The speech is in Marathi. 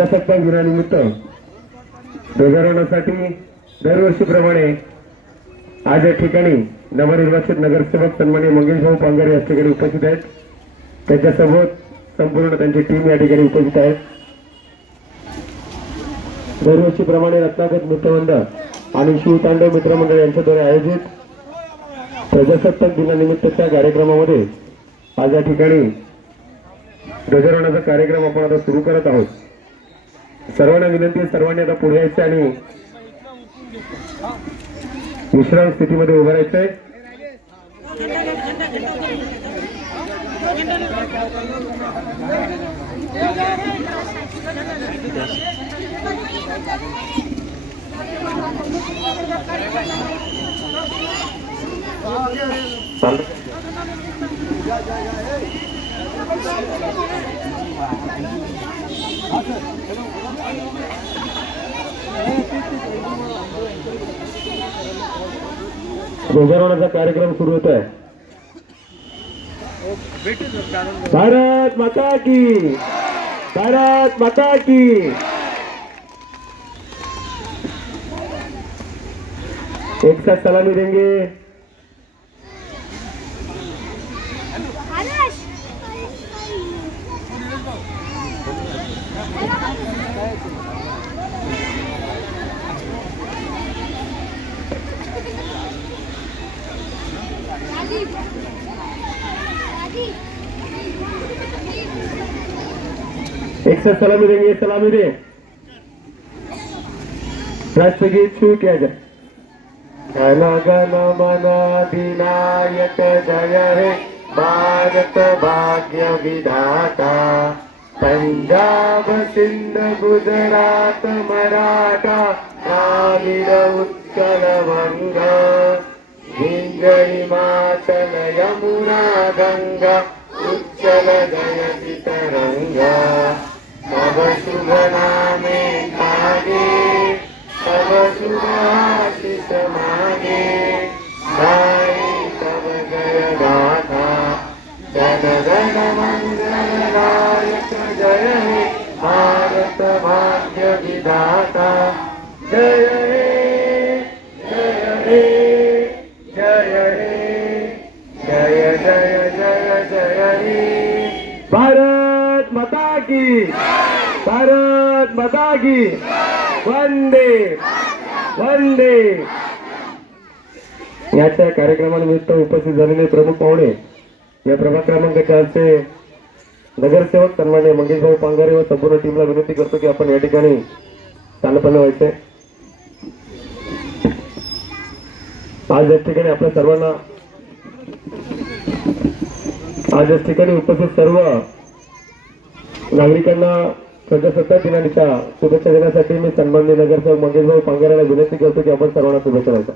प्रजासत्ताक दिनानिमित्त ध्वजारोहणासाठी दरवर्षीप्रमाणे आज या ठिकाणी नवनिर्वाचित नगरसेवक सन्माननीय मंगेश भाऊ पांगारे या ठिकाणी उपस्थित आहेत। त्याच्यासोबत संपूर्ण त्यांची टीम या ठिकाणी उपस्थित आहे। दरवर्षीप्रमाणे रत्नाकर मित्रमंडळ आणि शिवतांडव मित्रमंडळ यांच्याद्वारे आयोजित प्रजासत्ताक दिनानिमित्तच्या कार्यक्रमामध्ये आज या ठिकाणी ध्वजारोहणाचा कार्यक्रम आपण आता सुरू करत आहोत। सर्वांना विनंती आहे, सर्वांनी आता पुढे यायचे आणि विश्राम स्थितीमध्ये उभं राहायचंय। ध्वजारोहणाचा कार्यक्रम सुरू होत आहे। भारत माता की, भारत माता की। एक साथ सलामी देंगे। एक साथ सलामी देंगे, सलामी दे। राष्ट्रगीत शुरू किया जाए। जन गण मन अधिनायक जय हे भारत भाग्य विधाता। पंजाब सिंध गुजरात मराठा द्राविड उत्कल वंगा। हिंद हिमाचल यमुना गंगा उच्चल जयति तरंगा। तब शुभ नामे गागे, तब शुभ आशीष मागे। गाए तब जय गाथा, जन गण मंगल नायक जय हे भारत भाग्य विधाता। जय हे, जय हे, जय हे, जय जय जय जय हे। भारत माता की, भारत माता की। वंदे वंदे। याच्या कार्यक्रमानिमित्त उपस्थित झालेले प्रमुख पाहुणे या प्रभाग क्रमांक 4 चे नगरसेवक सन्माननीय मंगेश भाऊ पांगारे व संपूर्ण टीमला विनंती करतो की आपण या ठिकाणी स्थानपन्न व्हायचे। आज या ठिकाणी आपल्या सर्वांना आज या ठिकाणी उपस्थित सर्व नागरिकांना प्रजासत्ताक दिनाच्या शुभेच्छा देण्यासाठी मी सन्माननीय नगरसेवक मंगेश भाऊ पांगारेला विनंती करतो की आपण सर्वांना शुभेच्छा द्यायच्या।